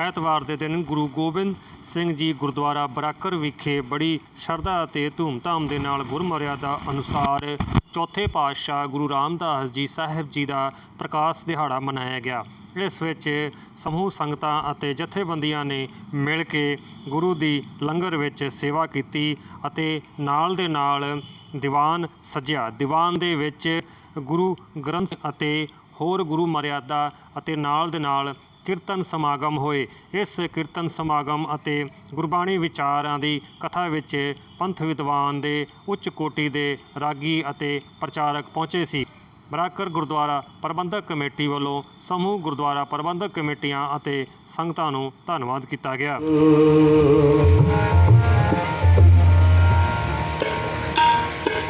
ਐਤਵਾਰ ਦੇ ਦਿਨ ਗੁਰੂ ਗੋਬਿੰਦ ਸਿੰਘ ਜੀ ਗੁਰਦੁਆਰਾ ਬਰਾਕਰ ਵਿਖੇ ਬੜੀ ਸ਼ਰਧਾ ਅਤੇ ਧੂਮਧਾਮ ਦੇ ਨਾਲ ਗੁਰਮਰਿਆਦਾ ਅਨੁਸਾਰ ਚੌਥੇ ਪਾਤਸ਼ਾਹ ਗੁਰੂ ਰਾਮਦਾਸ ਜੀ ਸਾਹਿਬ ਜੀ ਦਾ ਪ੍ਰਕਾਸ਼ ਦਿਹਾੜਾ ਮਨਾਇਆ ਗਿਆ। ਇਸ ਵਿੱਚ ਸਮੂਹ ਸੰਗਤਾਂ ਅਤੇ ਜਥੇਬੰਦੀਆਂ ਨੇ ਮਿਲ ਕੇ ਗੁਰੂ ਦੀ ਲੰਗਰ ਵਿੱਚ ਸੇਵਾ ਕੀਤੀ ਅਤੇ ਨਾਲ ਦੇ ਨਾਲ ਦੀਵਾਨ ਸਜਿਆ। ਦੀਵਾਨ ਦੇ ਵਿੱਚ ਗੁਰੂ ਗ੍ਰੰਥ ਅਤੇ ਹੋਰ ਗੁਰੂ ਮਰਿਆਦਾ ਅਤੇ ਨਾਲ ਦੇ ਨਾਲ ਕੀਰਤਨ ਸਮਾਗਮ ਹੋਏ। ਇਸ ਕੀਰਤਨ ਸਮਾਗਮ ਅਤੇ ਗੁਰਬਾਣੀ ਵਿਚਾਰਾਂ ਦੀ ਕਥਾ ਵਿੱਚ ਪੰਥ ਵਿਦਵਾਨ ਦੇ ਉੱਚ ਕੋਟੀ ਦੇ ਰਾਗੀ ਅਤੇ ਪ੍ਰਚਾਰਕ ਪਹੁੰਚੇ ਸੀ। ਬਰਾਕਰ ਗੁਰਦੁਆਰਾ ਪ੍ਰਬੰਧਕ ਕਮੇਟੀ ਵੱਲੋਂ ਸਮੂਹ ਗੁਰਦੁਆਰਾ ਪ੍ਰਬੰਧਕ ਕਮੇਟੀਆਂ ਅਤੇ ਸੰਗਤਾਂ ਨੂੰ ਧੰਨਵਾਦ ਕੀਤਾ ਗਿਆ।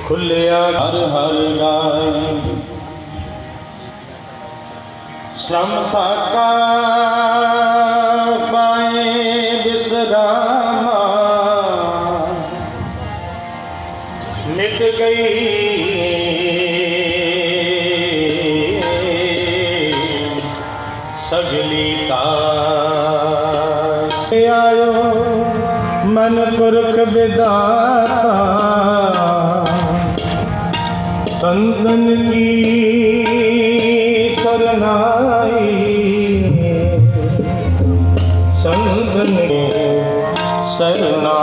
ਖੁੱਲਿਆ ਹਰ ਹਰ ਨਾਮ ਸਮਤਾ ਕਾ ਪਾਏ ਬਿਸਰਾਮਾ ਨਿਤ ਗਈ ਸਗਲੀ ਤਾਰ ਆਇਓ ਮਨ ਪੁਰਖ ਵਿਦਾਤਾ संतन की शरणाई संतन के शरणा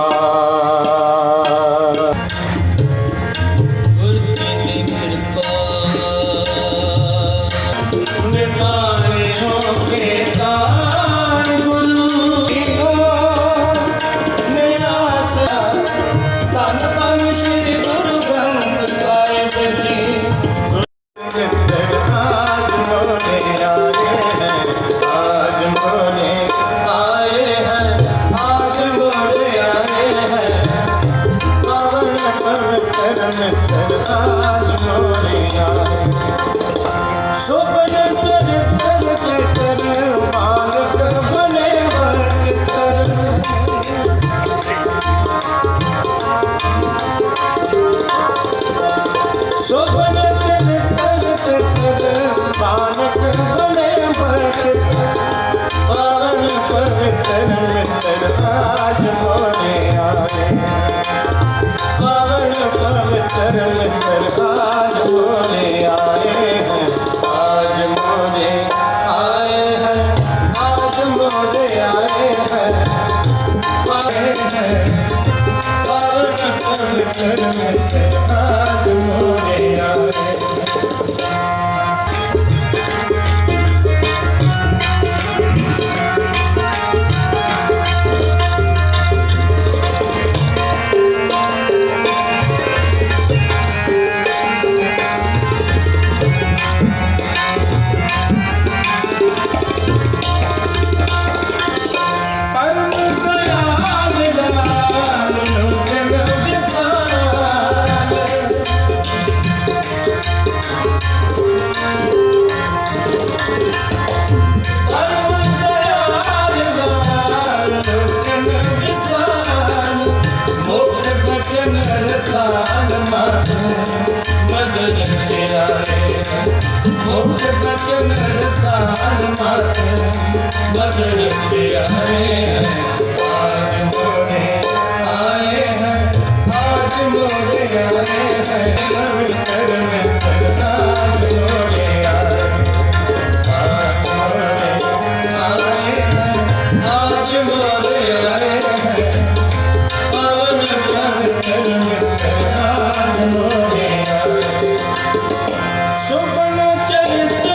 सुबन चरित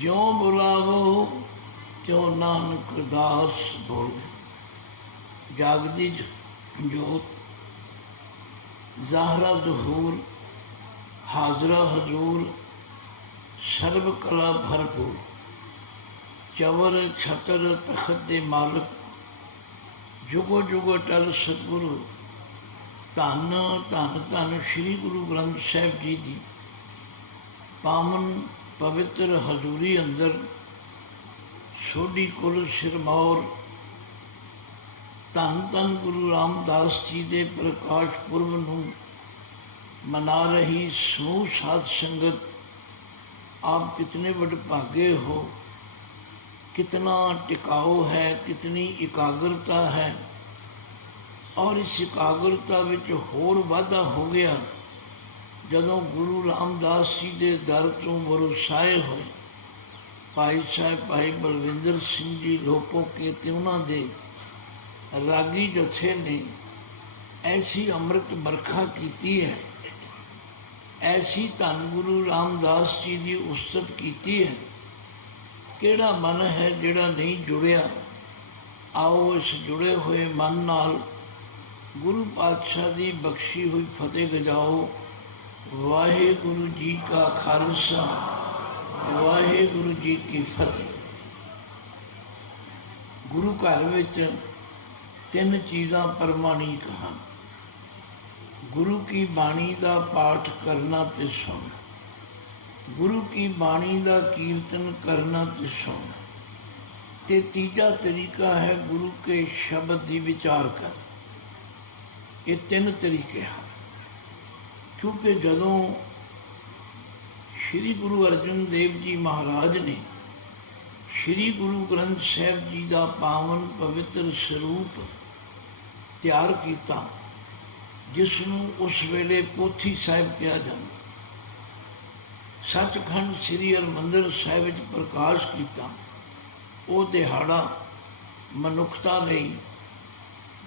ज्यों बुलावो त्यों नानक दास बोले। जागदी जोत, ज़ाहरा ज़हूर, हाजरा हजूर, सर्व कला भरपूर, चवर छतर तखत दे मालक, जुगो जुगो टल सतगुरु। धन धन धन श्री गुरु ग्रंथ साहिब जी की पावन पवित्र हजूरी अंदर सोडी कुल सिरमौर धन धन गुरु रामदास जी के प्रकाश पुरब नूं मना रही समूह साध संगत, आप कितने वडभागे हो, कितना टिकाऊ है, कितनी एकाग्रता है। और इस एकाग्रता विच होर वाधा हो गया जदों गुरु रामदास जी के दर तो वरसाए हुए भाई साहब भाई बलविंदर सिंह जी लोपो के ते उन्हां दे रागी जथे ने ऐसी अमृत बरखा की है, ऐसी धन गुरु रामदास जी की उस्तत की है। केड़ा मन है जिहड़ा नहीं जुड़िया, आओ इस जुड़े हुए मन नाल गुरु पातशाह की बख्शी हुई फतेह गजाओ। वाहेगुरु जी का खालसा, वाहेगुरु जी की फतेह। गुरु घर विच तीन चीज़ां प्रमाणिक हैं। गुरु की बाणी का पाठ करना ते सुनना, गुरु की बाणी का कीर्तन करना ते सुनना, ते तीजा तरीका है गुरु के शब्द की विचार कर। ये तीन तरीके हैं। क्योंकि जदों श्री गुरु अर्जन देव जी महाराज ने श्री गुरु ग्रंथ साहिब जी का पावन पवित्र स्वरूप ਤਿਆਰ ਕੀਤਾ, ਜਿਸ ਨੂੰ ਉਸ ਵੇਲੇ ਪੋਥੀ ਸਾਹਿਬ ਕਿਹਾ ਜਾਂਦਾ। ਸੱਚਖੰਡ ਸ੍ਰੀ ਹਰਿਮੰਦਰ ਸਾਹਿਬ ਵਿੱਚ ਪ੍ਰਕਾਸ਼ ਕੀਤਾ। ਉਹ ਦਿਹਾੜਾ ਮਨੁੱਖਤਾ ਲਈ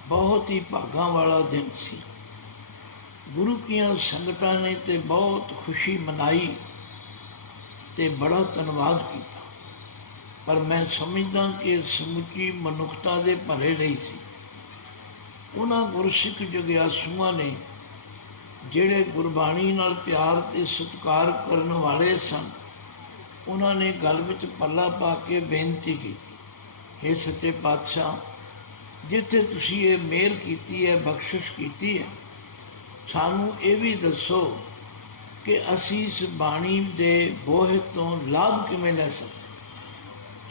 ਬਹੁਤ ਹੀ ਭਾਗਾਂ ਵਾਲਾ ਦਿਨ ਸੀ। ਗੁਰੂ ਕੀਆਂ ਸੰਗਤਾਂ ਨੇ ਤੇ ਬਹੁਤ ਖੁਸ਼ੀ ਮਨਾਈ ਤੇ ਬੜਾ ਧੰਨਵਾਦ ਕੀਤਾ। ਪਰ ਮੈਂ ਸਮਝਦਾ ਕਿ ਸਮੁੱਚੀ ਮਨੁੱਖਤਾ ਦੇ ਭਲੇ ਲਈ ਸੀ। ਉਹਨਾਂ ਗੁਰਸਿੱਖ ਜਗਿਆਸੂਆਂ ਨੇ ਜਿਹੜੇ ਗੁਰਬਾਣੀ ਨਾਲ ਪਿਆਰ ਤੇ ਸਤਿਕਾਰ ਕਰਨ ਵਾਲੇ ਸਨ, ਉਹਨਾਂ ਨੇ ਗਲ ਵਿੱਚ ਪੱਲਾ ਪਾ ਕੇ ਬੇਨਤੀ ਕੀਤੀ, ਹੇ ਸੱਚੇ ਪਾਤਸ਼ਾਹ, ਜਿੱਥੇ ਤੁਸੀਂ ਇਹ ਮਿਹਰ ਕੀਤੀ ਹੈ, ਬਖਸ਼ਿਸ਼ ਕੀਤੀ ਹੈ, ਸਾਨੂੰ ਇਹ ਵੀ ਦੱਸੋ ਕਿ ਅਸੀਂ ਇਸ ਬਾਣੀ ਦੇ ਬੋਝ ਤੋਂ ਲਾਭ ਕਿਵੇਂ ਲੈ ਸਕਦੇ,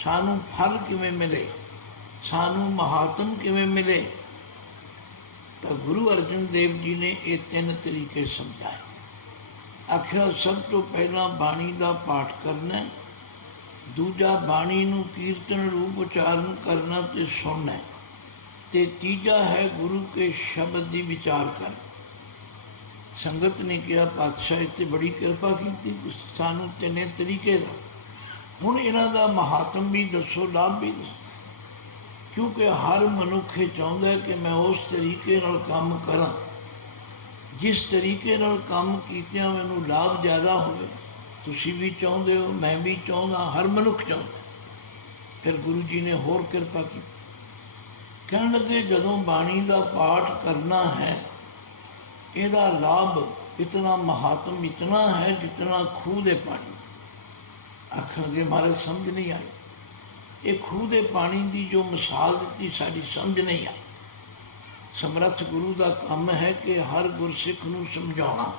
ਸਾਨੂੰ ਫਲ ਕਿਵੇਂ ਮਿਲੇ, ਸਾਨੂੰ ਮਹਾਤਮ ਕਿਵੇਂ ਮਿਲੇ। ਤਾਂ ਗੁਰੂ ਅਰਜਨ ਦੇਵ ਜੀ ਨੇ ਇਹ 3 ਤਰੀਕੇ ਸਮਝਾਏ। ਆਖਿਆ ਸਭ ਤੋਂ ਪਹਿਲਾਂ ਬਾਣੀ ਦਾ ਪਾਠ ਕਰਨਾ, ਦੂਜਾ ਬਾਣੀ ਨੂੰ ਕੀਰਤਨ ਰੂਪ ਉਚਾਰਨ ਕਰਨਾ ਤੇ ਸੁਣਨਾ, ਤੇ ਤੀਜਾ ਹੈ ਗੁਰੂ ਕੇ ਸ਼ਬਦ ਦੀ ਵਿਚਾਰ ਕਰਨਾ। ਸੰਗਤ ਨੇ ਕਿਹਾ, ਪਾਤਸ਼ਾਹ ਇੱਥੇ ਬੜੀ ਕਿਰਪਾ ਕੀਤੀ ਸਾਨੂੰ 3 ਤਰੀਕੇ ਦਾ, ਹੁਣ ਇਹਨਾਂ ਦਾ ਮਹਾਤਮ ਵੀ ਦੱਸੋ, ਲਾਭ ਵੀ ਦੱਸੋ। ਕਿਉਂਕਿ ਹਰ ਮਨੁੱਖ ਇਹ ਚਾਹੁੰਦਾ ਕਿ ਮੈਂ ਉਸ ਤਰੀਕੇ ਨਾਲ ਕੰਮ ਕਰਾਂ ਜਿਸ ਤਰੀਕੇ ਨਾਲ ਕੰਮ ਕੀਤਿਆਂ ਮੈਨੂੰ ਲਾਭ ਜ਼ਿਆਦਾ ਹੋਵੇ। ਤੁਸੀਂ ਵੀ ਚਾਹੁੰਦੇ ਹੋ, ਮੈਂ ਵੀ ਚਾਹੁੰਦਾ, ਹਰ ਮਨੁੱਖ ਚਾਹੁੰਦਾ। ਫਿਰ ਗੁਰੂ ਜੀ ਨੇ ਹੋਰ ਕਿਰਪਾ ਕੀਤੀ, ਕਹਿਣ ਲੱਗੇ ਜਦੋਂ ਬਾਣੀ ਦਾ ਪਾਠ ਕਰਨਾ ਹੈ, ਇਹਦਾ ਲਾਭ ਇਤਨਾ ਮਹਾਤਮ ਇਤਨਾ ਹੈ ਜਿਤਨਾ ਖੂਹ ਦੇ ਪਾਣੀ। ਆਖਣਗੇ ਮਹਾਰਾਜ ਸਮਝ ਨਹੀਂ ਆਈ, ਇਹ ਖੂਹ ਦੇ ਪਾਣੀ ਦੀ ਜੋ ਮਿਸਾਲ ਦਿੱਤੀ ਸਾਡੀ ਸਮਝ ਨਹੀਂ ਆਈ। ਸਮਰੱਥ ਗੁਰੂ ਦਾ ਕੰਮ ਹੈ ਕਿ ਹਰ ਗੁਰਸਿੱਖ ਨੂੰ ਸਮਝਾਉਣਾ।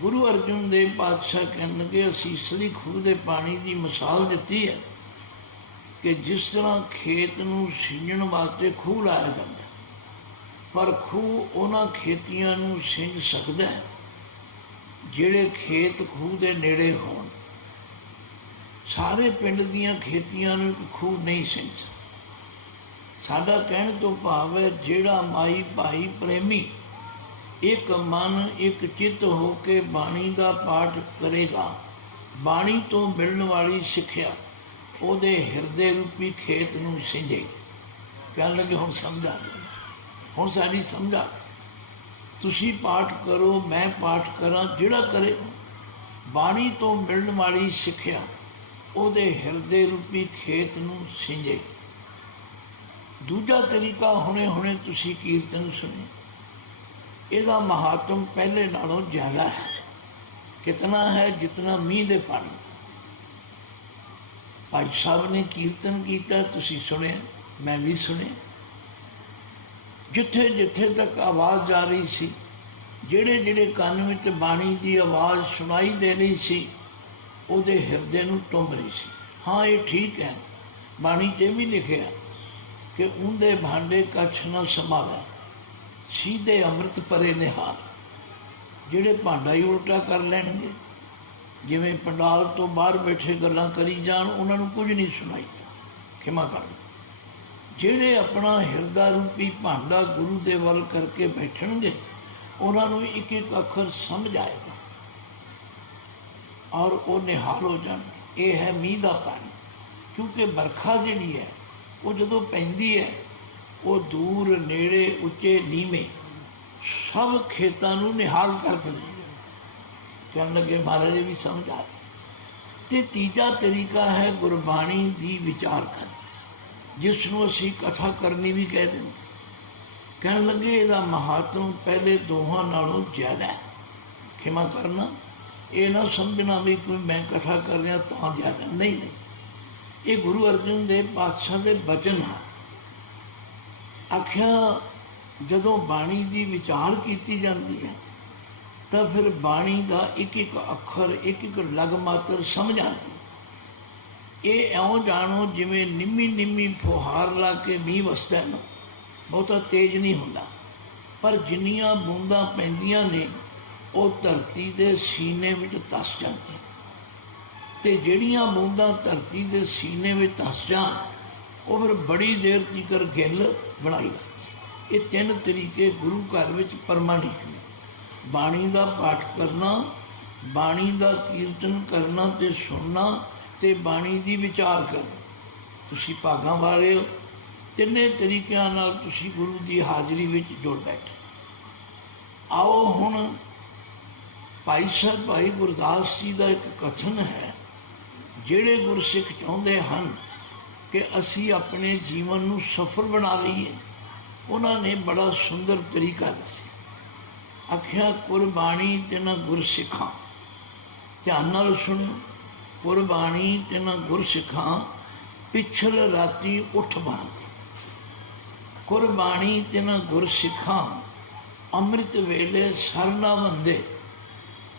ਗੁਰੂ ਅਰਜਨ ਦੇਵ ਪਾਤਸ਼ਾਹ ਕਹਿਣ ਲੱਗੇ, ਅਸੀਂ ਇਸ ਲਈ ਖੂਹ ਦੇ ਪਾਣੀ ਦੀ ਮਿਸਾਲ ਦਿੱਤੀ ਹੈ ਕਿ ਜਿਸ ਤਰ੍ਹਾਂ ਖੇਤ ਨੂੰ ਸਿੰਜਣ ਵਾਸਤੇ ਖੂਹ ਲਾਇਆ ਜਾਂਦਾ, ਪਰ ਖੂਹ ਉਹਨਾਂ ਖੇਤੀਆਂ ਨੂੰ ਸਿੰਜ ਸਕਦਾ ਹੈ ਜਿਹੜੇ ਖੇਤ ਖੂਹ ਦੇ ਨੇੜੇ ਹੋਣ। ਸਾਰੇ ਪਿੰਡ ਦੀਆਂ ਖੇਤੀਆਂ ਨੂੰ ਇੱਕ ਖੂਹ ਨਹੀਂ ਸਿੰਜ। ਸਾਡਾ ਕਹਿਣ ਤੋਂ ਭਾਵ ਹੈ ਜਿਹੜਾ ਮਾਈ ਭਾਈ ਪ੍ਰੇਮੀ ਇੱਕ ਮਨ ਇੱਕ ਚਿੱਤ ਹੋ ਕੇ ਬਾਣੀ ਦਾ ਪਾਠ ਕਰੇਗਾ, ਬਾਣੀ ਤੋਂ ਮਿਲਣ ਵਾਲੀ ਸਿੱਖਿਆ ਉਹਦੇ ਹਿਰਦੇ ਰੂਪੀ ਖੇਤ ਨੂੰ ਸਿੰਜੇ। ਕਹਿਣ ਲੱਗੇ ਹੁਣ ਸਮਝਾ, ਹੁਣ ਸਾਡੀ ਸਮਝਾ, ਤੁਸੀਂ ਪਾਠ ਕਰੋ, ਮੈਂ ਪਾਠ ਕਰਾਂ, ਜਿਹੜਾ ਕਰੇ ਬਾਣੀ ਤੋਂ ਮਿਲਣ ਵਾਲੀ ਸਿੱਖਿਆ ਉਹਦੇ ਹਿਰਦੇ ਰੂਪੀ ਖੇਤ ਨੂੰ ਸਿੰਜੇ। ਦੂਜਾ ਤਰੀਕਾ ਹੁਣੇ ਤੁਸੀਂ ਕੀਰਤਨ ਸੁਣੇ, ਇਹਦਾ ਮਹਾਤਮ ਪਹਿਲੇ ਨਾਲੋਂ ਜ਼ਿਆਦਾ ਹੈ। ਕਿਤਨਾ ਹੈ? ਜਿਤਨਾ ਮੀਂਹ ਦੇ ਪਾਣੀ। ਭਾਈ ਸਾਹਿਬ ਨੇ ਕੀਰਤਨ ਕੀਤਾ, ਤੁਸੀਂ ਸੁਣਿਆ, ਮੈਂ ਵੀ ਸੁਣਿਆ। ਜਿੱਥੇ ਜਿੱਥੇ ਤੱਕ ਆਵਾਜ਼ ਜਾ ਰਹੀ ਸੀ, ਜਿਹੜੇ ਕੰਨ ਵਿੱਚ ਬਾਣੀ ਦੀ ਆਵਾਜ਼ ਸੁਣਾਈ ਦੇ ਰਹੀ ਸੀ, ਉਹਦੇ ਹਿਰਦੇ ਨੂੰ ਟੁੰਬ ਰਹੀ ਸੀ। ਹਾਂ, ਇਹ ਠੀਕ ਹੈ, ਬਾਣੀ 'ਚ ਵੀ ਲਿਖਿਆ ਕਿ ਉਂਦੇ ਭਾਂਡੇ ਕੱਛ ਨਾ ਸੰਭਾਲੈ, ਸੀਧੇ ਅੰਮ੍ਰਿਤ ਪਰੇ ਨਿਹਾਲ। ਜਿਹੜੇ ਭਾਂਡਾ ਹੀ ਉਲਟਾ ਕਰ ਲੈਣਗੇ, ਜਿਵੇਂ ਪੰਡਾਲ ਤੋਂ ਬਾਹਰ ਬੈਠੇ ਗੱਲਾਂ ਕਰੀ ਜਾਣ, ਉਹਨਾਂ ਨੂੰ ਕੁਝ ਨਹੀਂ ਸੁਣਾਈ, ਖਿਮਾ ਕਰ। ਜਿਹੜੇ ਆਪਣਾ ਹਿਰਦਾ ਰੂਪੀ ਭਾਂਡਾ ਗੁਰੂ ਦੇ ਵੱਲ ਕਰਕੇ ਬੈਠਣਗੇ, ਉਹਨਾਂ ਨੂੰ ਇੱਕ ਇੱਕ ਅੱਖਰ ਸਮਝ ਆਏਗਾ ਔਰ ਉਹ ਨਿਹਾਲ ਹੋ ਜਾਣਗੇ। ਇਹ ਹੈ ਮੀਂਹ ਦਾ ਪਾਣੀ। ਕਿਉਂਕਿ ਬਰਖਾ ਜਿਹੜੀ ਹੈ ਉਹ ਜਦੋਂ ਪੈਂਦੀ ਹੈ, ਉਹ ਦੂਰ ਨੇੜੇ ਉੱਚੇ ਨੀਵੇਂ ਸਭ ਖੇਤਾਂ ਨੂੰ ਨਿਹਾਲ ਕਰ ਦਿੰਦੀ ਹੈ। ਕਹਿਣ ਲੱਗੇ ਮਹਾਰਾਜ ਵੀ ਸਮਝ ਆ ਗਈ। ਤੇ ਤੀਜਾ ਤਰੀਕਾ ਹੈ ਗੁਰਬਾਣੀ ਦੀ ਵਿਚਾਰ ਕਰ, ਜਿਸ ਨੂੰ ਅਸੀਂ ਕਥਾ ਕਰਨੀ ਵੀ ਕਹਿ ਦਿੰਦੇ। ਕਹਿਣ ਲੱਗੇ ਇਹਦਾ ਮਹਾਤਮ ਪਹਿਲੇ ਦੋਹਾਂ ਨਾਲੋਂ ਜ਼ਿਆਦਾ ਹੈ। ਖਿਮਾ ਕਰਨਾ, ਇਹ ਨਾ ਸਮਝਣਾ ਵੀ ਕੋਈ ਮੈਂ ਕਥਾ ਕਰ ਰਿਹਾ ਤਾਂ ਜ਼ਿਆਦਾ, ਨਹੀਂ। ਇਹ ਗੁਰੂ ਅਰਜਨ ਦੇਵ ਪਾਤਸ਼ਾਹ ਦੇ ਬਚਨ ਹਨ। ਆਖਿਆ ਜਦੋਂ ਬਾਣੀ ਦੀ ਵਿਚਾਰ ਕੀਤੀ ਜਾਂਦੀ ਹੈ ਤਾਂ ਫਿਰ ਬਾਣੀ ਦਾ ਇੱਕ ਇੱਕ ਅੱਖਰ, ਇੱਕ ਇੱਕ ਲਗ ਮਾਤਰ ਸਮਝ ਆਉਂਦੀ। ਇਹ ਇਉਂ ਜਾਣੋ ਜਿਵੇਂ ਨਿੰਮੀ ਫੁਹਾਰ ਲਾ ਕੇ ਮੀਂਹ ਵਸਦਾ ਨਾ, ਬਹੁਤਾ ਤੇਜ਼ ਨਹੀਂ ਹੁੰਦਾ, ਪਰ ਜਿੰਨੀਆਂ ਬੂੰਦਾਂ ਪੈਂਦੀਆਂ ਨੇ ਉਹ ਧਰਤੀ ਦੇ ਸੀਨੇ ਵਿੱਚ ਧਸ ਜਾਂਦੀਆਂ, ਤੇ ਜਿਹੜੀਆਂ ਬੂੰਦਾਂ ਧਰਤੀ ਦੇ ਸੀਨੇ ਵਿੱਚ ਧਸ ਜਾਣ, ਉਹ ਫਿਰ ਬੜੀ ਦੇਰ ਤੀਕਰ ਗਿੱਲ ਬਣਾਈ ਰੱਖਦੀ। ਇਹ ਤਿੰਨ ਤਰੀਕੇ ਗੁਰੂ ਘਰ ਵਿੱਚ ਪ੍ਰਮਾਣਿਕ ਨੇ। ਬਾਣੀ ਦਾ ਪਾਠ ਕਰਨਾ, ਬਾਣੀ ਦਾ ਕੀਰਤਨ ਕਰਨਾ ਤੇ ਸੁਣਨਾ, ਤੇ ਬਾਣੀ ਦੀ ਵਿਚਾਰ ਕਰਨਾ। ਤੁਸੀਂ ਭਾਗਾਂ ਵਾਲੇ ਹੋ। ਤਿੰਨੇ ਤਰੀਕਿਆਂ ਨਾਲ ਤੁਸੀਂ ਗੁਰੂ ਦੀ ਹਾਜ਼ਰੀ ਵਿੱਚ ਜੁੜ ਬੈਠੇ। ਆਓ ਹੁਣ ਭਾਈ ਸਾਹਿਬ ਭਾਈ ਗੁਰਦਾਸ ਜੀ ਦਾ ਇੱਕ ਕਥਨ ਹੈ। ਜਿਹੜੇ ਗੁਰਸਿੱਖ ਚਾਹੁੰਦੇ ਹਨ ਕਿ ਅਸੀਂ ਆਪਣੇ ਜੀਵਨ ਨੂੰ ਸਫਲ ਬਣਾ ਲਈਏ, ਉਹਨਾਂ ਨੇ ਬੜਾ ਸੁੰਦਰ ਤਰੀਕਾ ਦੱਸਿਆ। ਆਖਿਆ ਕੁਰਬਾਨੀ ਤੇ ਨਾ ਗੁਰਸਿੱਖਾਂ, ਧਿਆਨ ਨਾਲ ਸੁਣੋ, ਕੁਰਬਾਨੀ ਤੇ ਨਾ ਗੁਰਸਿੱਖਾਂ ਪਿਛਲ ਰਾਤੀ ਉੱਠ ਬਾਂਧ। ਕੁਰਬਾਨੀ ਤੇ ਨਾ ਗੁਰਸਿੱਖਾਂ ਅੰਮ੍ਰਿਤ ਵੇਲੇ ਸਰ ਨਾ ਵੰਦੇ।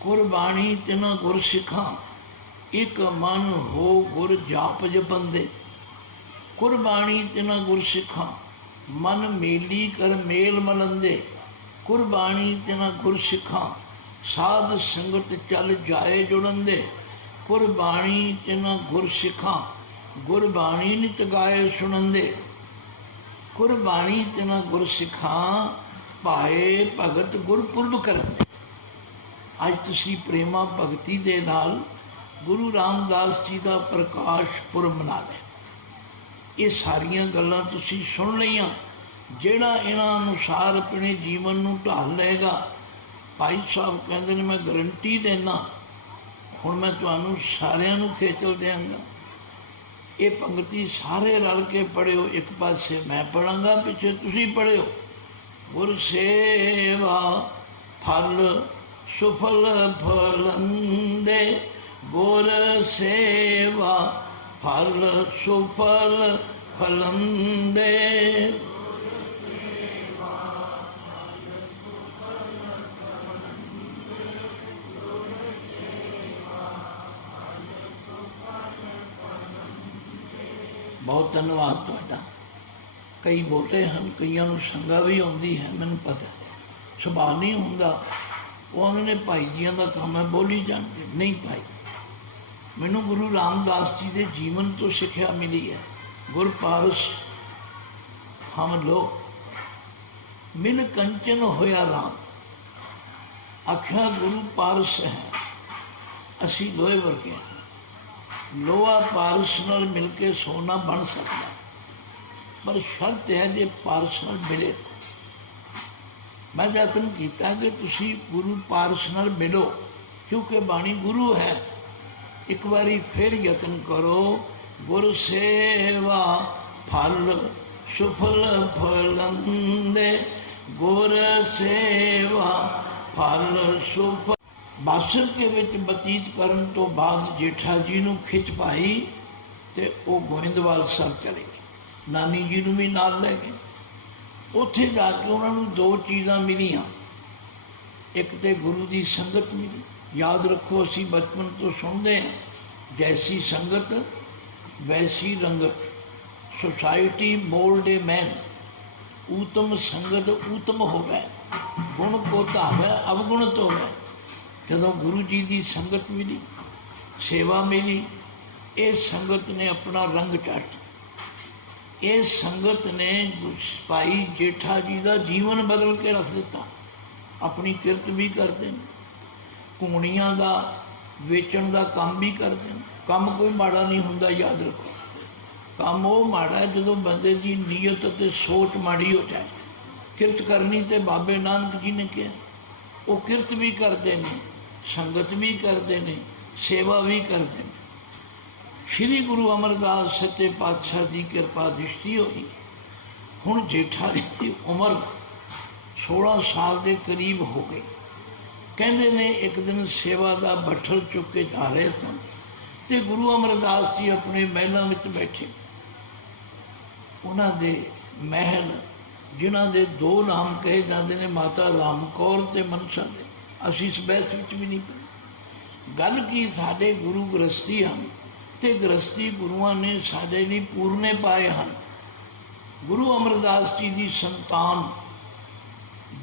ਕੁਰਬਾਨੀ ਤੇ ਨਾ ਗੁਰਸਿੱਖਾਂ ਇੱਕ ਮਨ ਹੋ ਗੁਰ ਜਾਪ ਜਪੰਦੇ। ਕੁਰਬਾਨੀ ਤੇ ਨਾ ਗੁਰਸਿੱਖਾਂ ਮਨ ਮੇਲੀ ਕਰ ਮੇਲ ਮਲੰਦੇ। ਕੁਰਬਾਨੀ ਤੇ ਨਾ ਗੁਰਸਿੱਖਾਂ ਸਾਧ ਸੰਗਤ ਚੱਲ ਜਾਏ ਜੁੜੰਦੇ। ਕੁਰਬਾਨੀ ਤੇ ਨਾ ਗੁਰਸਿੱਖਾਂ ਗੁਰਬਾਣੀ ਨਿਤ ਗਾਏ ਸੁਣੰਦੇ। ਕੁਰਬਾਨੀ ਤੇ ਨਾ ਗੁਰਸਿੱਖਾਂ ਭਾਏ ਭਗਤ ਗੁਰਪੁਰਬ ਕਰੰਦੇ। ਅੱਜ ਤੁਸੀਂ ਪ੍ਰੇਮਾ ਭਗਤੀ ਦੇ ਨਾਲ ਗੁਰੂ ਰਾਮਦਾਸ ਜੀ ਦਾ ਪ੍ਰਕਾਸ਼ ਪੁਰਬ ਮਨਾ ਲਿਆ। ਇਹ ਸਾਰੀਆਂ ਗੱਲਾਂ ਤੁਸੀਂ ਸੁਣ ਲਈਆਂ। ਜਿਹੜਾ ਇਹਨਾਂ ਅਨੁਸਾਰ ਆਪਣੇ ਜੀਵਨ ਨੂੰ ਢਾਲ ਲਏਗਾ, ਭਾਈ ਸਾਹਿਬ ਕਹਿੰਦੇ ਨੇ ਮੈਂ ਗਰੰਟੀ ਦਿੰਦਾ। ਹੁਣ ਮੈਂ ਤੁਹਾਨੂੰ ਸਾਰਿਆਂ ਨੂੰ ਖੇਚਲ ਦਿਆਂਗਾ। ਇਹ ਪੰਕਤੀ ਸਾਰੇ ਰਲ ਕੇ ਪੜ੍ਹਿਓ। ਇੱਕ ਪਾਸੇ ਮੈਂ ਪੜਾਂਗਾ, ਪਿੱਛੇ ਤੁਸੀਂ ਪੜ੍ਹਿਓ। ਗੁਰ ਸੇਵਾ ਫਲ ਸੁਫਲ ਫਲੰਦੇ। ਗੁਰ ਸੇਵਾ ਫਲ ਸੁਫਲ ਫਲੰਦੇ। ਬਹੁਤ ਧੰਨਵਾਦ ਤੁਹਾਡਾ। ਕਈ ਬੋਲੇ ਹਨ, ਕਈਆਂ ਨੂੰ ਸੰਗਾ ਵੀ ਆਉਂਦੀ ਹੈ, ਮੈਨੂੰ ਪਤਾ ਹੈ। ਸੁਭਾਅ ਨਹੀਂ ਹੁੰਦਾ। ਉਹ ਆਉਂਦੇ ਨੇ ਭਾਈ ਜੀਆਂ ਦਾ ਕੰਮ ਹੈ, ਬੋਲੀ ਜਾਣਗੇ। ਨਹੀਂ ਭਾਈ, ਮੈਨੂੰ ਗੁਰੂ ਰਾਮਦਾਸ ਜੀ ਦੇ ਜੀਵਨ ਤੋਂ ਸਿੱਖਿਆ ਮਿਲੀ ਹੈ। ਗੁਰ ਪਾਰਸ ਹਮ ਲੋ ਮਿਲ ਕੰਚਨ ਹੋਇਆ ਰਾਮ। ਆਖਿਆ ਗੁਰੂ ਪਾਰਸ ਹੈ, ਅਸੀਂ ਲੋਹੇ ਵਰਗੇ ਹਾਂ। ਲੋਹਾ ਪਾਰਸ ਨਾਲ ਮਿਲ ਕੇ ਸੋਨਾ ਬਣ ਸਕਦਾ, ਪਰ ਸ਼ਰਤ ਹੈ ਜੇ ਪਾਰਸ ਨਾਲ ਮਿਲੇ। ਮੈਂ ਯਤਨ ਕੀਤਾ ਕਿ ਤੁਸੀਂ ਗੁਰੂ ਪਾਰਸ ਨਾਲ ਮਿਲੋ, ਕਿਉਂਕਿ ਬਾਣੀ ਗੁਰੂ ਹੈ। ਇੱਕ ਵਾਰੀ ਫਿਰ ਯਤਨ ਕਰੋ। ਗੁਰ ਸੇਵਾ ਫਲ ਸੁਫਲ ਫਲੰਦੇ। ਗੁਰ ਸੇਵਾ ਫਲ ਸੁਫਲ। ਬਾਸਰ ਦੇ ਵਿੱਚ ਬਤੀਤ ਕਰਨ ਤੋਂ ਬਾਅਦ ਜੇਠਾ ਜੀ ਨੂੰ ਖਿੱਚ ਪਾਈ ਤੇ ਉਹ ਗੋਇੰਦਵਾਲ ਸਾਹਿਬ ਚਲੇ ਗਏ। ਨਾਨੀ ਜੀ ਨੂੰ ਵੀ ਨਾਲ ਲੈ ਗਏ। ਉੱਥੇ ਜਾ ਕੇ ਉਹਨਾਂ ਨੂੰ ਦੋ ਚੀਜ਼ਾਂ ਮਿਲੀਆਂ। ਇੱਕ ਤੇ ਗੁਰੂ ਦੀ ਸੰਗਤ ਮਿਲੀ। ਯਾਦ ਰੱਖੋ, ਅਸੀਂ ਬਚਪਨ ਤੋਂ ਸੁਣਦੇ ਹਾਂ, ਜੈਸੀ ਸੰਗਤ ਵੈਸੀ ਰੰਗਤ। ਸੁਸਾਇਟੀ ਮੋਲਡ ਏ ਮੈਨ। ਊਤਮ ਸੰਗਤ ਊਤਮ ਹੋਵੇ, ਗੁਣ ਕੋ ਧਾਵੈ ਅਵਗੁਣਤ ਹੋਵੇ। ਜਦੋਂ ਗੁਰੂ ਜੀ ਦੀ ਸੰਗਤ ਮਿਲੀ, ਸੇਵਾ ਮਿਲੀ, ਇਹ ਸੰਗਤ ਨੇ ਆਪਣਾ ਰੰਗ ਚਾੜਿਆ। ਇਹ ਸੰਗਤ ਨੇ ਭਾਈ ਜੇਠਾ ਜੀ ਦਾ ਜੀਵਨ ਬਦਲ ਕੇ ਰੱਖ ਦਿੱਤਾ। ਆਪਣੀ ਕਿਰਤ ਵੀ ਕਰਦੇ ਨੇ, ਘੂਣੀਆਂ ਦਾ ਵੇਚਣ ਦਾ ਕੰਮ ਵੀ ਕਰਦੇ ਨੇ। ਕੰਮ ਕੋਈ ਮਾੜਾ ਨਹੀਂ ਹੁੰਦਾ, ਯਾਦ ਰੱਖੋ। ਕੰਮ ਉਹ ਮਾੜਾ ਜਦੋਂ ਬੰਦੇ ਦੀ ਨੀਅਤ ਅਤੇ ਸੋਚ ਮਾੜੀ ਹੋ ਜਾਏ। ਕਿਰਤ ਕਰਨੀ ਤੇ ਬਾਬੇ ਨਾਨਕ ਜੀ ਨੇ ਕਿਹਾ। ਉਹ ਕਿਰਤ ਵੀ ਕਰਦੇ ਨੇ, ਸੰਗਤ ਵੀ ਕਰਦੇ ਨੇ, ਸੇਵਾ ਵੀ ਕਰਦੇ ਨੇ। ਸ਼੍ਰੀ ਗੁਰੂ ਅਮਰਦਾਸ ਸੱਚੇ ਪਾਤਸ਼ਾਹ ਦੀ ਕਿਰਪਾ ਦ੍ਰਿਸ਼ਟੀ ਹੋਈ। ਹੁਣ ਜੇਠਾ ਜੀ ਦੀ ਉਮਰ 16 ਸਾਲ ਦੇ ਕਰੀਬ ਹੋ ਗਈ। ਕਹਿੰਦੇ ਨੇ ਇੱਕ ਦਿਨ ਸੇਵਾ ਦਾ ਬੱਠਲ ਚੁੱਕ ਕੇ ਜਾ ਰਹੇ ਸਨ ਤੇ ਗੁਰੂ ਅਮਰਦਾਸ ਜੀ ਆਪਣੇ ਮਹਿਲਾਂ ਵਿੱਚ ਬੈਠੇ। ਉਹਨਾਂ ਦੇ ਮਹਿਲ, ਜਿਨ੍ਹਾਂ ਦੇ ਦੋ ਨਾਮ ਕਹੇ ਜਾਂਦੇ ਨੇ, ਮਾਤਾ ਰਾਮ ਕੌਰ ਤੇ ਮਨਸਾ ਦੇ, ਅਸੀਂ ਇਸ ਬਹਿਸ ਵਿੱਚ ਵੀ ਨਹੀਂ ਪਏ। ਗੱਲ ਕੀ, ਸਾਡੇ ਗੁਰੂ ਗ੍ਰਸਤੀ ਹਨ ਤੇ ਗ੍ਰਸਤੀ ਗੁਰੂਆਂ ਨੇ ਸਾਡੇ ਲਈ ਪੂਰਨੇ ਪਾਏ ਹਨ। ਗੁਰੂ ਅਮਰਦਾਸ ਜੀ ਦੀ ਸੰਤਾਨ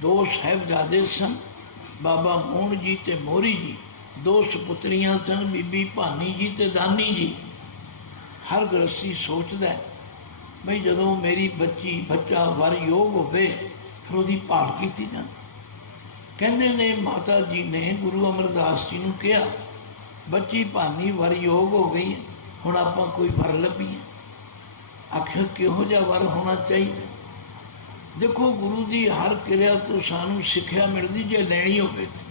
ਦੋ ਸਾਹਿਬਜ਼ਾਦੇ ਸਨ, ਬਾਬਾ ਮੋਹਨ ਜੀ ਤੇ ਮੋਹਰੀ ਜੀ। ਦੋ ਸੁਪੁੱਤਰੀਆਂ ਸਨ, ਬੀਬੀ ਭਾਨੀ ਜੀ ਤੇ ਦਾਨੀ ਜੀ। ਹਰ ਗ੍ਰਸਤੀ ਸੋਚਦਾ ਬਈ ਜਦੋਂ ਮੇਰੀ ਬੱਚਾ ਵਰ ਯੋਗ ਹੋਵੇ ਫਿਰ ਉਹਦੀ ਭਾਲ ਕੀਤੀ ਜਾਂਦੀ। ਕਹਿੰਦੇ ਨੇ ਮਾਤਾ ਜੀ ਨੇ ਗੁਰੂ ਅਮਰਦਾਸ ਜੀ ਨੂੰ ਕਿਹਾ, ਬੱਚੀ ਭਾਨੀ ਵਰ ਯੋਗ ਹੋ ਗਈ ਹੈ, ਹੁਣ ਆਪਾਂ ਕੋਈ ਵਰ ਲੱਭੀਏ। ਆਖਿਰ ਕਿਹੋ ਜਿਹਾ ਵਰ ਹੋਣਾ ਚਾਹੀਦਾ? ਦੇਖੋ, ਗੁਰੂ ਦੀ ਹਰ ਕਿਰਿਆ ਤੋਂ ਸਾਨੂੰ ਸਿੱਖਿਆ ਮਿਲਦੀ ਜੇ ਲੈਣੀ ਹੋਵੇ ਤਾਂ।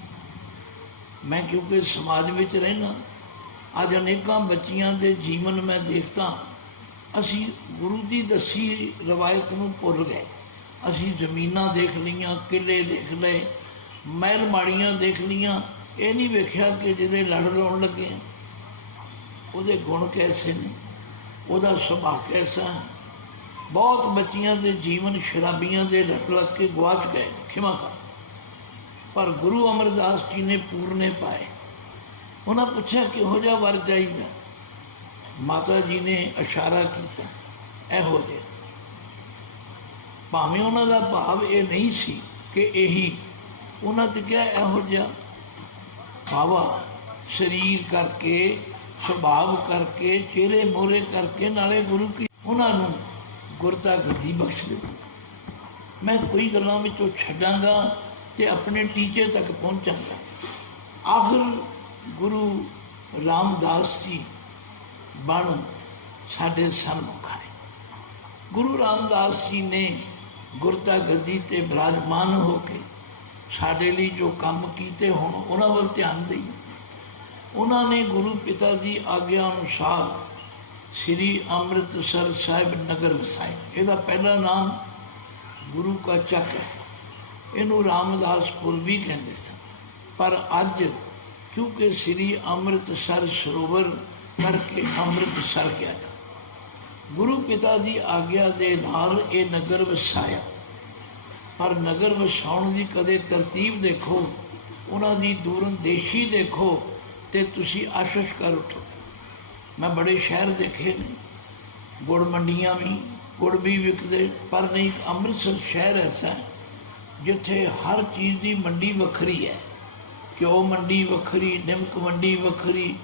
ਮੈਂ ਕਿਉਂਕਿ ਸਮਾਜ ਵਿੱਚ ਰਹਿਣਾ, ਅੱਜ ਅਨੇਕਾਂ ਬੱਚੀਆਂ ਦੇ ਜੀਵਨ ਮੈਂ ਦੇਖਦਾ, ਅਸੀਂ ਗੁਰੂ ਦੀ ਦੱਸੀ ਰਵਾਇਤ ਨੂੰ ਭੁੱਲ ਗਏ। ਅਸੀਂ ਜ਼ਮੀਨਾਂ ਦੇਖ ਲਈਆਂ, ਕਿਲੇ ਦੇਖ ਲਏ, ਮਹਿਲ ਮਾੜੀਆਂ ਦੇਖ ਲਈਆਂ, ਇਹ ਨਹੀਂ ਵੇਖਿਆ ਕਿ ਜਿਹਦੇ ਲੜ ਲਾਉਣ ਲੱਗੇ ਉਹਦੇ ਗੁਣ ਕੈਸੇ ਨੇ, ਉਹਦਾ ਸੁਭਾਅ ਕੈਸਾ ਹੈ। ਬਹੁਤ ਬੱਚੀਆਂ ਦੇ ਜੀਵਨ ਸ਼ਰਾਬੀਆਂ ਦੇ ਲੜ ਲੱਗ ਕੇ ਗਵਾਚ ਗਏ, ਖਿਮਾ ਕਰ। ਪਰ ਗੁਰੂ ਅਮਰਦਾਸ ਜੀ ਨੇ ਪੂਰਨੇ ਪਾਏ। ਉਹਨਾਂ ਪੁੱਛਿਆ ਕਿਹੋ ਜਿਹਾ ਵਰ ਚਾਹੀਦਾ? ਮਾਤਾ ਜੀ ਨੇ ਇਸ਼ਾਰਾ ਕੀਤਾ, ਇਹੋ ਜਿਹਾ। ਭਾਵੇਂ ਉਹਨਾਂ ਦਾ ਭਾਵ ਇਹ ਨਹੀਂ ਸੀ ਕਿ ਇਹੀ, ਉਹਨਾਂ ਤੇ ਕਿਹਾ ਇਹੋ ਜਿਹਾ ਭਾਵਾ ਸਰੀਰ ਕਰਕੇ, ਸੁਭਾਵ ਕਰਕੇ, ਚਿਹਰੇ ਮੋਹਰੇ ਕਰਕੇ, ਨਾਲੇ ਗੁਰੂ ਕੀ ਉਹਨਾਂ ਨੂੰ ਗੁਰਤਾ ਗੱਦੀ ਬਖਸ਼ ਦਿਓ। ਮੈਂ ਕੋਈ ਗੱਲਾਂ ਵਿੱਚੋਂ ਛੱਡਾਂਗਾ ਤੇ ਆਪਣੇ ਟੀਚੇ ਤੱਕ ਪਹੁੰਚਾਂਗਾ। ਆਖਰ ਗੁਰੂ ਰਾਮਦਾਸ ਜੀ ਬਣ ਸਾਡੇ ਸਨਮੁਖ ਆਏ। ਗੁਰੂ ਰਾਮਦਾਸ ਜੀ ਨੇ ਗੁਰਤਾ ਗੱਦੀ ਤੇ ਬਿਰਾਜਮਾਨ ਹੋ ਕੇ ਸਾਡੇ ਲਈ ਜੋ ਕੰਮ ਕੀਤੇ, ਹੁਣ ਉਹਨਾਂ ਵੱਲ ਧਿਆਨ ਦੇਈਏ। ਉਹਨਾਂ ਨੇ ਗੁਰੂ ਪਿਤਾ ਦੀ ਆਗਿਆ ਅਨੁਸਾਰ ਸ੍ਰੀ ਅੰਮ੍ਰਿਤਸਰ ਸਾਹਿਬ ਨਗਰ ਵਸਾਏ। ਇਹਦਾ ਪਹਿਲਾ ਨਾਮ ਗੁਰੂ ਕਾ ਚੱਕ ਹੈ, ਇਹਨੂੰ ਰਾਮਦਾਸਪੁਰ ਵੀ ਕਹਿੰਦੇ ਸਨ। ਪਰ ਅੱਜ ਕਿਉਂਕਿ ਸ੍ਰੀ ਅੰਮ੍ਰਿਤਸਰ ਸਰੋਵਰ ਕਰਕੇ ਅੰਮ੍ਰਿਤਸਰ ਕਿਹਾ ਜਾਂਦਾ। ਗੁਰੂ ਪਿਤਾ ਦੀ ਆਗਿਆ ਦੇ ਨਾਲ ਇਹ ਨਗਰ ਵਸਾਇਆ। ਪਰ ਨਗਰ ਵਸਾਉਣ ਦੀ ਕਦੇ ਤਰਤੀਬ ਦੇਖੋ, ਉਹਨਾਂ ਦੀ ਦੂਰਅੰਦੇਸ਼ੀ ਦੇਖੋ ਤੇ ਤੁਸੀਂ ਆਸ਼ਿਸ਼ ਕਰ ਉਠੋ। ਮੈਂ ਬੜੇ ਸ਼ਹਿਰ ਦੇਖੇ ਨੇ, ਗੁੜ ਮੰਡੀਆਂ ਵੀ, ਗੁੜ ਵੀ ਵਿਕਦੇ, ਪਰ ਨਹੀਂ ਅੰਮ੍ਰਿਤਸਰ ਸ਼ਹਿਰ ਐਸਾ ਹੈ ਜਿੱਥੇ ਹਰ ਚੀਜ਼ ਦੀ ਮੰਡੀ ਵੱਖਰੀ ਹੈ। ਘਿਓ ਮੰਡੀ ਵੱਖਰੀ, ਨਿਮਕ ਮੰਡੀ ਵੱਖਰੀ।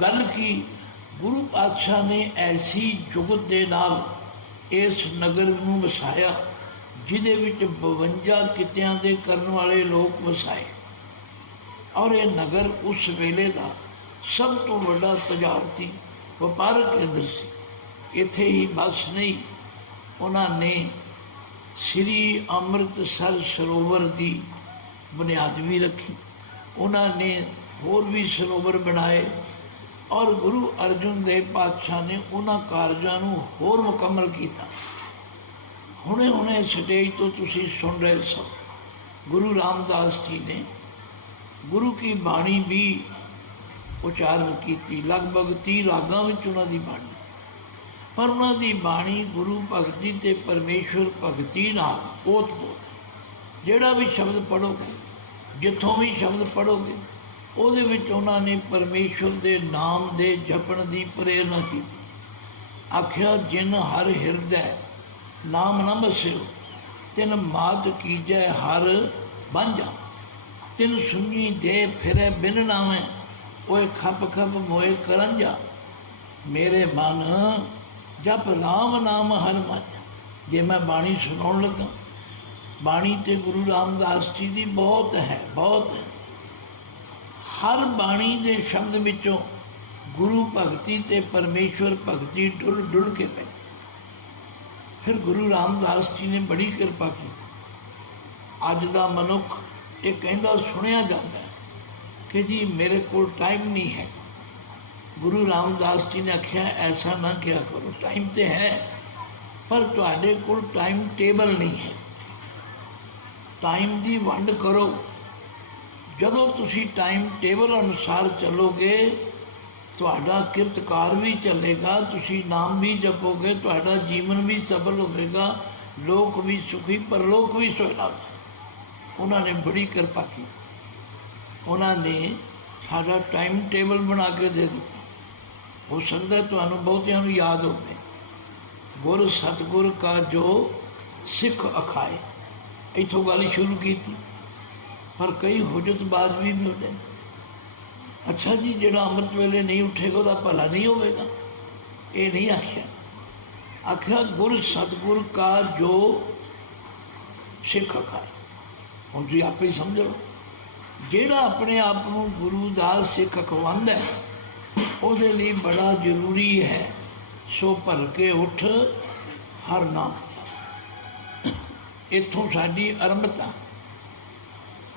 ਗੱਲ ਕੀ, ਗੁਰੂ ਪਾਤਸ਼ਾਹ ਨੇ ਐਸੀ ਜੁਗਤ ਦੇ ਨਾਲ ਇਸ ਨਗਰ ਨੂੰ ਵਸਾਇਆ ਜਿਹਦੇ ਵਿੱਚ 52 ਕਿੱਤਿਆਂ ਦੇ ਕਰਨ ਵਾਲੇ ਲੋਕ ਵਸਾਏ। ਔਰ ਇਹ ਨਗਰ ਉਸ ਵੇਲੇ ਦਾ ਸਭ ਤੋਂ ਵੱਡਾ ਤਜਾਰਤੀ ਵਪਾਰਕ ਕੇਂਦਰ ਸੀ। ਇੱਥੇ ਹੀ ਬਸ ਨਹੀਂ, ਉਹਨਾਂ ਨੇ ਸ੍ਰੀ ਅੰਮ੍ਰਿਤਸਰ ਸਰੋਵਰ ਦੀ ਬੁਨਿਆਦ ਵੀ ਰੱਖੀ। ਉਹਨਾਂ ਨੇ ਹੋਰ ਵੀ ਸਰੋਵਰ ਬਣਾਏ ਔਰ ਗੁਰੂ ਅਰਜਨ ਦੇਵ ਪਾਤਸ਼ਾਹ ਨੇ ਉਹਨਾਂ ਕਾਰਜਾਂ ਨੂੰ ਹੋਰ ਮੁਕੰਮਲ ਕੀਤਾ। ਹੁਣੇ ਸਟੇਜ ਤੋਂ ਤੁਸੀਂ ਸੁਣ ਰਹੇ ਸੋ, ਗੁਰੂ ਰਾਮਦਾਸ ਜੀ ਨੇ ਗੁਰੂ ਕੀ ਬਾਣੀ ਵੀ ਉਚਾਰਨ ਕੀਤੀ। ਲਗਭਗ 30 ਰਾਗਾਂ ਵਿੱਚ ਉਹਨਾਂ ਦੀ ਬਾਣੀ, ਪਰ ਉਹਨਾਂ ਦੀ ਬਾਣੀ ਗੁਰੂ ਭਗਤੀ ਤੇ ਪਰਮੇਸ਼ਵਰ ਭਗਤੀ ਨਾਲ ਓਤ-ਪੋਤ। ਜਿਹੜਾ ਵੀ ਸ਼ਬਦ ਪੜ੍ਹੋਗੇ, ਜਿੱਥੋਂ ਵੀ ਸ਼ਬਦ ਪੜ੍ਹੋਗੇ, ਉਹਦੇ ਵਿੱਚ ਉਹਨਾਂ ਨੇ ਪਰਮੇਸ਼ਵਰ ਦੇ ਨਾਮ ਦੇ ਜਪਣ ਦੀ ਪ੍ਰੇਰਨਾ ਕੀਤੀ। ਆਖਿਆ, ਜਿਨ ਹਰ ਹਿਰਦੈ ਨਾਮ ਨਾ ਬਸਿਓ, ਤਿਨ ਮਾਤ ਕੀਜੈ ਹਰ ਬਾਂਝਾ। ਤਿਨ ਸੁਣੀ ਦੇ ਫਿਰੈ ਬਿਨ ਨਾਵੇਂ, ਓਏ ਖੱਪ ਖੱਪ ਮੋਏ ਕਰੰਜਾ। ਮੇਰੇ ਮਨ ਜਪ ਰਾਮ ਨਾਮ ਹਰ ਮਾਝਾ। ਜੇ ਮੈਂ ਬਾਣੀ ਸੁਣਾਉਣ ਲੱਗਾ, ਬਾਣੀ ਤੇ ਗੁਰੂ ਰਾਮਦਾਸ ਜੀ ਦੀ ਬਹੁਤ ਹੈ, ਬਹੁਤ ਹੈ। ਹਰ ਬਾਣੀ ਦੇ ਸ਼ਬਦ ਵਿੱਚੋਂ ਗੁਰੂ ਭਗਤੀ ਤੇ ਪਰਮੇਸ਼ਵਰ ਭਗਤੀ ਡੁੱਲ ਡੁੱਲ ਕੇ ਪੈਂਦੀ। ਫਿਰ ਗੁਰੂ ਰਾਮਦਾਸ ਜੀ ਨੇ ਬੜੀ ਕਿਰਪਾ ਕੀਤੀ। ਅੱਜ ਦਾ ਮਨੁੱਖ ਇਹ ਕਹਿੰਦਾ ਸੁਣਿਆ ਜਾਂਦਾ ਕਿ ਜੀ ਮੇਰੇ ਕੋਲ ਟਾਈਮ ਨਹੀਂ ਹੈ। ਗੁਰੂ ਰਾਮਦਾਸ ਜੀ ਨੇ ਆਖਿਆ, ਐਸਾ ਨਾ ਕਿਹਾ ਕਰੋ, ਟਾਈਮ ਤੇ ਹੈ ਪਰ ਤੁਹਾਡੇ ਕੋਲ ਟਾਈਮ ਟੇਬਲ ਨਹੀਂ ਹੈ। ਟਾਈਮ ਦੀ ਵੰਡ ਕਰੋ। ਜਦੋਂ ਤੁਸੀਂ ਟਾਈਮ ਟੇਬਲ ਅਨੁਸਾਰ ਚੱਲੋਗੇ, ਤੁਹਾਡਾ ਕਿਰਤਕਾਰ ਵੀ ਚੱਲੇਗਾ, ਤੁਸੀਂ ਨਾਮ ਵੀ ਜਪੋਗੇ, ਤੁਹਾਡਾ ਜੀਵਨ ਵੀ ਸਫਲ ਹੋਵੇਗਾ, ਲੋਕ ਵੀ ਸੁਖੀ, ਪਰਲੋਕ ਵੀ ਸੁਖੀ। ਉਹਨਾਂ ਨੇ ਬੜੀ ਕਿਰਪਾ ਕੀਤੀ। ਉਹਨਾਂ ਨੇ ਸਾਡਾ ਟਾਈਮ ਟੇਬਲ ਬਣਾ ਕੇ ਦੇ ਦਿੱਤਾ। ਹੋ ਸਕਦਾ ਤੁਹਾਨੂੰ ਬਹੁਤਿਆਂ ਨੂੰ ਯਾਦ ਹੋਵੇ, ਗੁਰ ਸਤਿਗੁਰ ਕਾ ਜੋ ਸਿੱਖ ਅਖਾਏ, ਇੱਥੋਂ ਗੱਲ ਸ਼ੁਰੂ ਕੀਤੀ। ਪਰ ਕਈ ਹੁਜਤਬਾਜ਼ ਵੀ ਮਿਲਦੇ ਨੇ। ਅੱਛਾ ਜੀ, ਜਿਹੜਾ ਅੰਮ੍ਰਿਤ ਵੇਲੇ ਨਹੀਂ ਉੱਠੇਗਾ ਉਹਦਾ ਭਲਾ ਨਹੀਂ ਹੋਵੇਗਾ, ਇਹ ਨਹੀਂ ਆਖਿਆ। आख्या गुर सतगुर का जो सिख खाए। हुण तुसीं आपे ही समझ लो, ਜਿਹੜਾ ਆਪਣੇ ਆਪ ਨੂੰ ਗੁਰੂ ਦਾ ਸਿੱਖ ਅਖਵਾਉਂਦਾ ਉਹਦੇ ਲਈ ਬੜਾ ਜ਼ਰੂਰੀ ਹੈ ਸੋ ਭਲ ਕੇ ਉੱਠ ਹਰ ਨਾਮ। ਇੱਥੋਂ ਸਾਡੀ ਅਰੰਭਤਾ।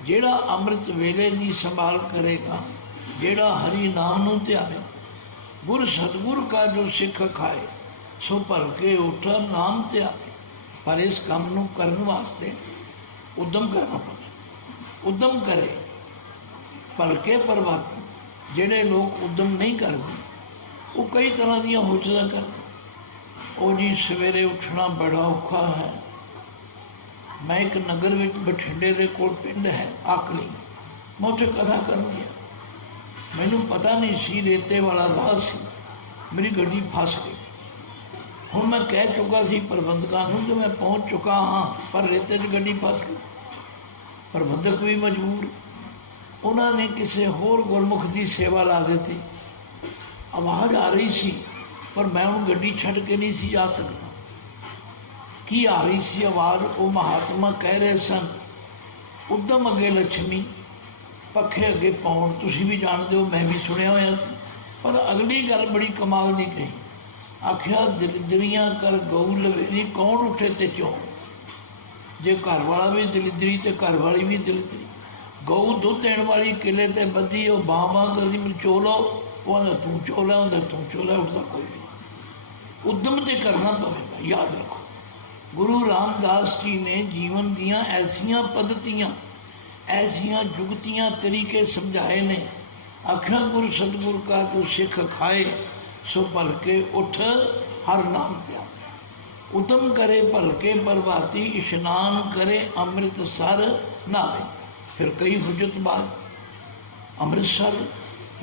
ਜਿਹੜਾ ਅੰਮ੍ਰਿਤ ਵੇਲੇ ਦੀ ਸੰਭਾਲ ਕਰੇਗਾ, ਜਿਹੜਾ ਹਰੀ ਨਾਮ ਨੂੰ ਧਿਆਵੇ, ਗੁਰ ਸਤਿਗੁਰ ਕਾ ਜੋ ਸਿੱਖ ਖਾਏ ਸੋ ਭਲ ਕੇ ਉੱਠ ਨਾਮ ਧਿਆਵੇ। ਪਰ ਇਸ ਕੰਮ ਨੂੰ ਕਰਨ ਵਾਸਤੇ ਉਦਮ ਕਰਨਾ ਪਵੇ। ਉਦਮ ਕਰੇ ਭਲਕੇ ਪ੍ਰਭਾਤੀ। ਜਿਹੜੇ ਲੋਕ ਉਦਮ ਨਹੀਂ ਕਰਦੇ ਉਹ ਕਈ ਤਰ੍ਹਾਂ ਦੀਆਂ ਹੋਚਦਾ ਕਰਦੇ। ਉਹ ਜੀ ਸਵੇਰੇ ਉੱਠਣਾ ਬੜਾ ਔਖਾ ਹੈ। ਮੈਂ ਇੱਕ ਨਗਰ ਵਿੱਚ ਬਠਿੰਡੇ ਦੇ ਕੋਲ ਪਿੰਡ ਹੈ ਆਕਲੀ, ਮੈਂ ਉੱਥੇ ਕਥਾ ਕਰਨ ਗਿਆ। ਮੈਨੂੰ ਪਤਾ ਨਹੀਂ ਸੀ ਰੇਤੇ ਵਾਲਾ ਰਾਹ ਸੀ, ਮੇਰੀ ਗੱਡੀ ਫਸ ਗਈ। ਹੁਣ ਮੈਂ ਕਹਿ ਚੁੱਕਾ ਸੀ ਪ੍ਰਬੰਧਕਾਂ ਨੂੰ ਕਿ ਮੈਂ ਪਹੁੰਚ ਚੁੱਕਾ ਹਾਂ, ਪਰ ਰੇਤੇ 'ਚ ਗੱਡੀ ਫਸ ਗਈ। ਪ੍ਰਬੰਧਕ ਵੀ ਮਜਬੂਰ, ਉਹਨਾਂ ਨੇ ਕਿਸੇ ਹੋਰ ਗੁਰਮੁਖ ਦੀ ਸੇਵਾ ਲਾ ਦਿੱਤੀ। ਆਵਾਜ਼ ਆ ਰਹੀ ਸੀ ਪਰ ਮੈਂ ਉਹਨੂੰ ਗੱਡੀ ਛੱਡ ਕੇ ਨਹੀਂ ਸੀ ਜਾ ਸਕਦਾ। ਕੀ ਆ ਰਹੀ ਸੀ ਆਵਾਜ਼? ਉਹ ਮਹਾਤਮਾ ਕਹਿ ਰਹੇ ਸਨ, ਉਦਮ ਅੱਗੇ ਲక్ష్ਮੀ, ਪੱਖੇ ਅੱਗੇ ਪੌਣ। ਤੁਸੀਂ ਵੀ ਜਾਣਦੇ ਹੋ, ਮੈਂ ਵੀ ਸੁਣਿਆ ਹੋਇਆ ਸੀ। ਪਰ ਅਗਲੀ ਗੱਲ ਬੜੀ ਕਮਾਲ ਦੀ ਕਹੀ। ਆਖਿਆ ਦਲਿਦਰੀਆਂ ਕਰ ਗਊ ਲਵੇਰੀ, ਕੌਣ ਉੱਠੇ ਤੇ ਕਿਉਂ? ਜੇ ਘਰ ਵਾਲਾ ਵੀ ਦਲਿਦਰੀ ਤੇ ਘਰ ਵਾਲੀ ਵੀ ਦਲਿਦਰੀ। ਗਊ ਦੁੱਧ ਦੇਣ ਵਾਲੀ ਕਿਲੇ ਤੇ ਬੱਧੀ, ਉਹ ਬਾਹਾਂ ਕਰਦੀ ਮੈਨੂੰ ਚੋਲੋ, ਉਹ ਆਂਦਾ ਤੂੰ ਚੋਲਾ, ਹੁੰਦਾ ਤੂੰ ਚੋਲਾ, ਉੱਠਦਾ ਕੋਈ ਨਹੀਂ। ਉਦਮ ਤੇ ਕਰਨਾ ਪਵੇਗਾ। ਯਾਦ ਰੱਖੋ, ਗੁਰੂ ਰਾਮਦਾਸ ਜੀ ਨੇ ਜੀਵਨ ਦੀਆਂ ਐਸੀਆਂ ਪद्धਤੀਆਂ, ਐਸੀਆਂ ਜੁਗਤੀਆਂ ਤਰੀਕੇ ਸਮਝਾਏ ਨੇ। ਆਖਿਆ ਗੁਰ ਸਤਿਗੁਰ ਕਾ ਜੋ ਸਿੱਖ ਖਾਏ ਸੋ ਭਲ ਕੇ ਉੱਠ ਹਰ ਨਾਮ ਧਿਆਵੇ। ਉਦਮ ਕਰੇ ਭਲ ਕੇ ਪ੍ਰਭਾਤੀ, ਇਸ਼ਨਾਨ ਕਰੇ ਅੰਮ੍ਰਿਤਸਰ ਨਾਵੇ। ਫਿਰ ਕਈ ਹੁਜਤ ਬਾਅਦ ਅੰਮ੍ਰਿਤਸਰ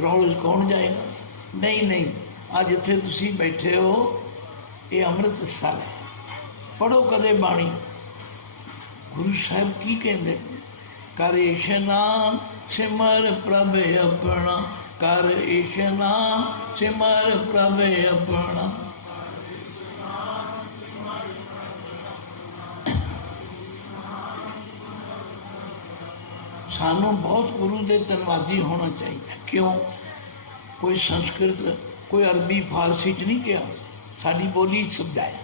ਰੌਲੇ ਕੌਣ ਜਾਏਗਾ? ਨਹੀਂ ਨਹੀਂ, ਅੱਜ ਜਿੱਥੇ ਤੁਸੀਂ ਬੈਠੇ ਹੋ ਇਹ ਅੰਮ੍ਰਿਤਸਰ ਹੈ। ਪੜ੍ਹੋ ਕਦੇ ਬਾਣੀ। ਗੁਰੂ ਸਾਹਿਬ ਕੀ ਕਹਿੰਦੇ? ਕਰ ਇਸ਼ਨਾਨ ਸਿਮਰ ਪ੍ਰਭ ਆਪਣਾ, ਕਰ ਇਸ਼ਨਾਨ ਸਿਮਰ ਪ੍ਰਭ ਆਪਣਾ। ਸਾਨੂੰ ਬਹੁਤ ਗੁਰੂ ਦੇ ਧੰਨਵਾਦੀ ਹੋਣਾ ਚਾਹੀਦਾ। ਕਿਉਂ? ਕੋਈ ਸੰਸਕ੍ਰਿਤ, ਕੋਈ ਅਰਬੀ, ਫਾਰਸੀ 'ਚ ਨਹੀਂ ਕਿਹਾ, ਸਾਡੀ ਬੋਲੀ 'ਚ ਸਮਝਾਇਆ।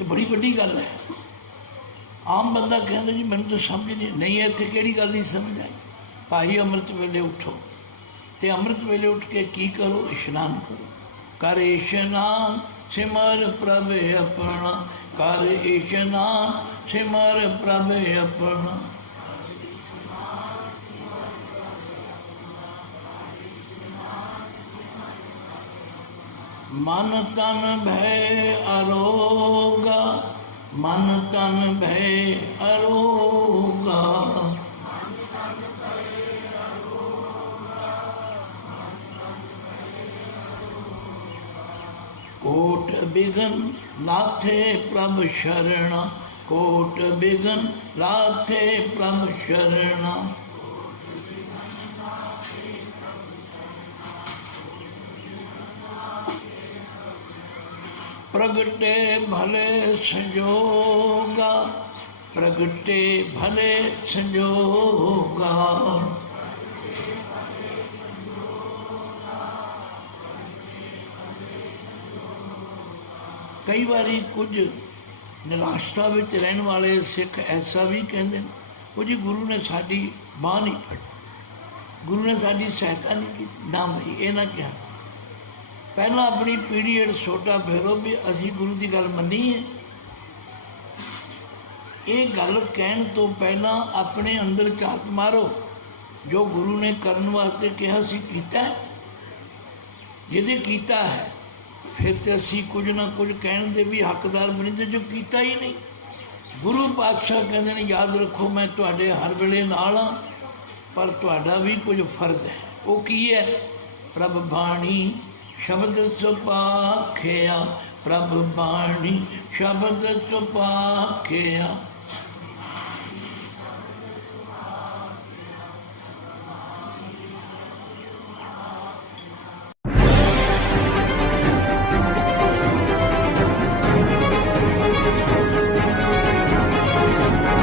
ਇਹ ਬੜੀ ਵੱਡੀ ਗੱਲ ਹੈ। ਆਮ ਬੰਦਾ ਕਹਿੰਦਾ ਜੀ ਮੈਨੂੰ ਤਾਂ ਸਮਝ ਨਹੀਂ, ਇੱਥੇ ਕਿਹੜੀ ਗੱਲ ਨਹੀਂ ਸਮਝ ਆਈ। ਭਾਈ ਅੰਮ੍ਰਿਤ ਵੇਲੇ ਉੱਠੋ, ਅਤੇ ਅੰਮ੍ਰਿਤ ਵੇਲੇ ਉੱਠ ਕੇ ਕੀ ਕਰੋ? ਇਸ਼ਨਾਨ ਕਰੋ। ਕਰ ਇਸ਼ਨਾਨ ਸਿਮਰ ਪ੍ਰਭ ਆਪਣਾ, ਕਰ ਇਸ਼ਨਾਨ ਸਿਮਰ ਪ੍ਰਭ ਆਪਣਾ। मन तन भय अरोगा, मन तन भय अरोगा। कोट बिघन लाथे प्रभ शरणा, कोट बिघन लाथे प्रभ शरणा। प्रगटे भले संजोगा, प्रगटे भले संजोगा। कई बारी कुछ निराशता विच रहने वाले सिख ऐसा भी कहते हैं, वो जी गुरु ने साड़ी बांह नहीं फड़ी, गुरु ने साड़ी सहायता नहीं की। ना भाई, ये ना कहा। पहला अपनी पीढ़ी हेठ सोटा फेरो भी असी गुरु की गल मनी है। ये गल कहने तो पहला अपने अंदर झात मारो, जो गुरु ने करने वास्ते कहा सी कीता है। जिहदे कीता है फिर तो असी कुछ ना कुछ कहने दे भी हकदार बनी, तो जो कीता ही नहीं। गुरु पातशाह कहते हैं याद रखो मैं तुहाडे हर वेले नाल हां, पर तुहाडा भी कुछ फर्ज है। वो की है? प्रभ बाणी शब्द सुपाख्या, प्रभ बाणी शब्द सुपाख्या।